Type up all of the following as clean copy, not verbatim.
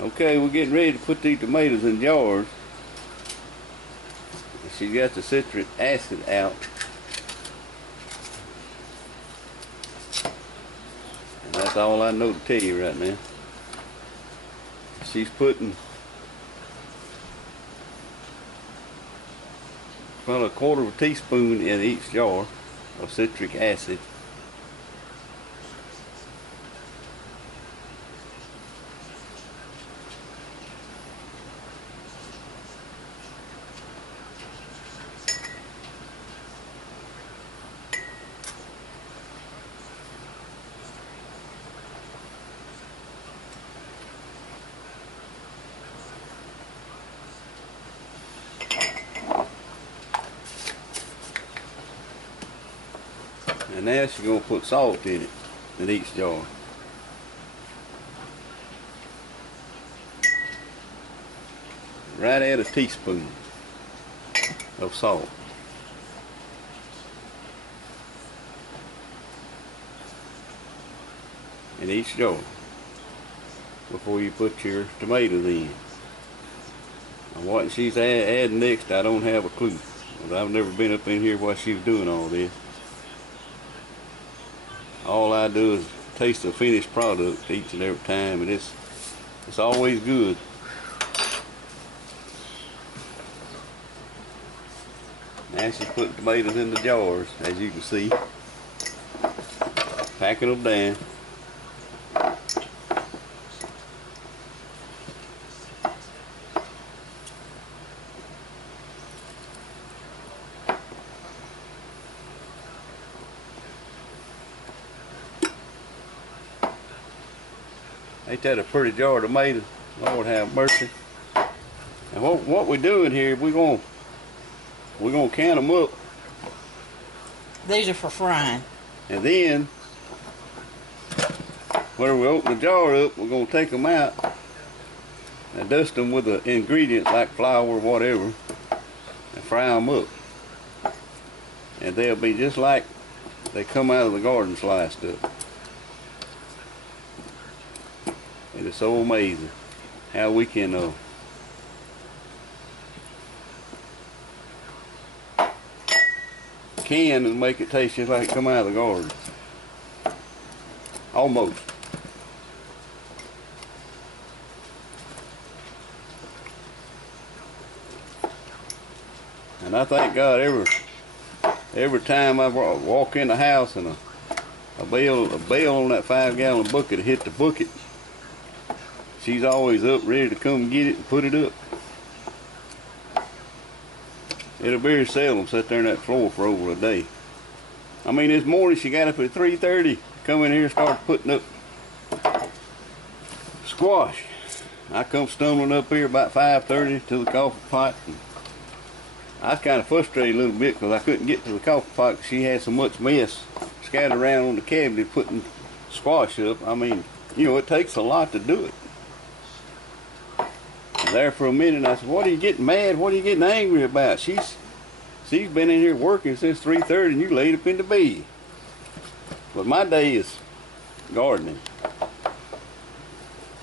Okay, we're getting ready to put these tomatoes in jars. She got the citric acid out. And that's all I know to tell you right now. She's putting about a quarter of a teaspoon in each jar of citric acid. And now she's going to put salt in it, in each jar. Right at a teaspoon of salt. In each jar before you put your tomatoes in. And what she's adding next, I don't have a clue. I've never been up in here while she was doing all this. All I do is taste the finished product each and every time, and it's always good. Now she's putting tomatoes in the jars, as you can see, packing them down. Ain't that a pretty jar of tomatoes? Lord have mercy. And what we're doing here, we're gonna can them up. These are for frying. And then, whenever we open the jar up, we're gonna take them out and dust them with the ingredients like flour or whatever, and fry them up. And they'll be just like they come out of the garden sliced up. It is so amazing how we can can and make it taste just like it come out of the garden. Almost. And I thank God every time I walk in the house and a bell on that 5-gallon bucket hit the bucket, she's always up ready to come get it and put it up. It'll very seldom sit there on that floor for over a day. I mean, this morning she got up at 3:30, come in here and start putting up squash. I come stumbling up here about 5:30 to the coffee pot. And I was kind of frustrated a little bit because I couldn't get to the coffee pot because she had so much mess scattered around on the cabinet putting squash up. I mean, you know, it takes a lot to do it. There for a minute, I said, "What are you getting mad? What are you getting angry about? She's been in here working since 3:30, and you laid up in the bed." But my day is gardening,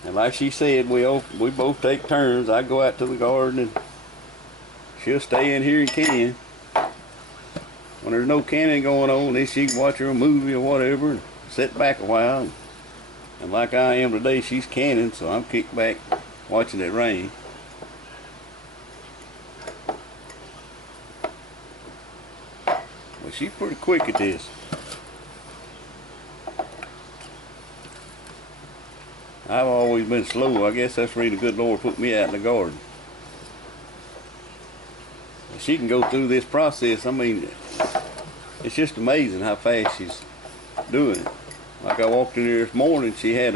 and like she said, we both take turns. I go out to the garden, and she'll stay in here and can. When there's no canning going on, then she can watch her a movie or whatever, and sit back a while. And like I am today, she's canning, so I'm kicked back watching it rain. Well, she's pretty quick at this. I've always been slow. I guess that's the reason the good Lord put me out in the garden. She can go through this process. I mean, it's just amazing how fast she's doing it. Like I walked in here this morning, she had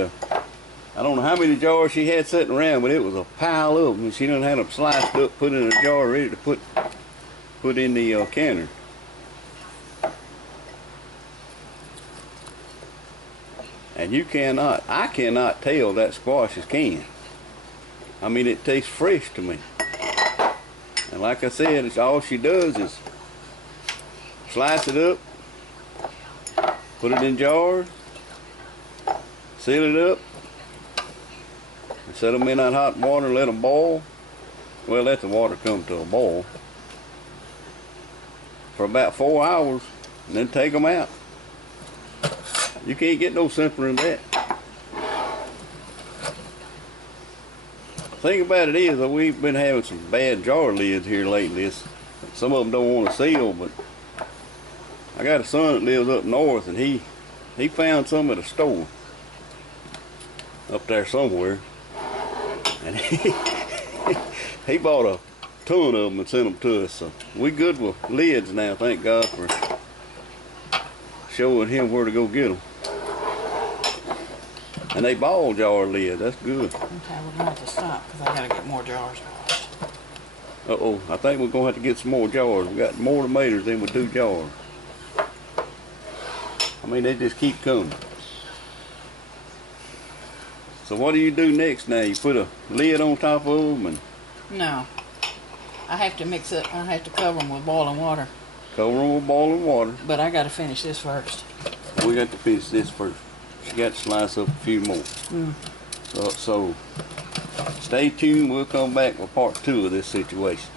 I don't know how many jars she had sitting around, but it was a pile of them. She done had them sliced up, put in a jar, ready to put in the canner. And I cannot tell that squash is canned. I mean, it tastes fresh to me. And like I said, it's all she does is slice it up, put it in jars, seal it up, Set them in that hot water and let them boil. Well, let the water come to a boil for about 4 hours, and then take them out. You can't get no simpler than that. The thing about it is that we've been having some bad jar lids here lately. Some of them don't want to seal, but I got a son that lives up north, and he found some at a store up there somewhere, and he bought a ton of them and sent them to us. So we good with lids now. Thank God for showing him where to go get them. And they ball jar lid. That's good. Okay, we're gonna have to stop because I gotta get more jars washed. Uh-oh, I think we're gonna have to get some more jars. We got more tomatoes than we do jars. I mean, they just keep coming. So what do you do next now? You put a lid on top of them and No, I have to mix it. I have to cover them with boiling water. cover them with boiling water. But I gotta finish this first. We got to finish this first. She got to slice up a few more. So stay tuned. We'll come back with part 2 of this situation.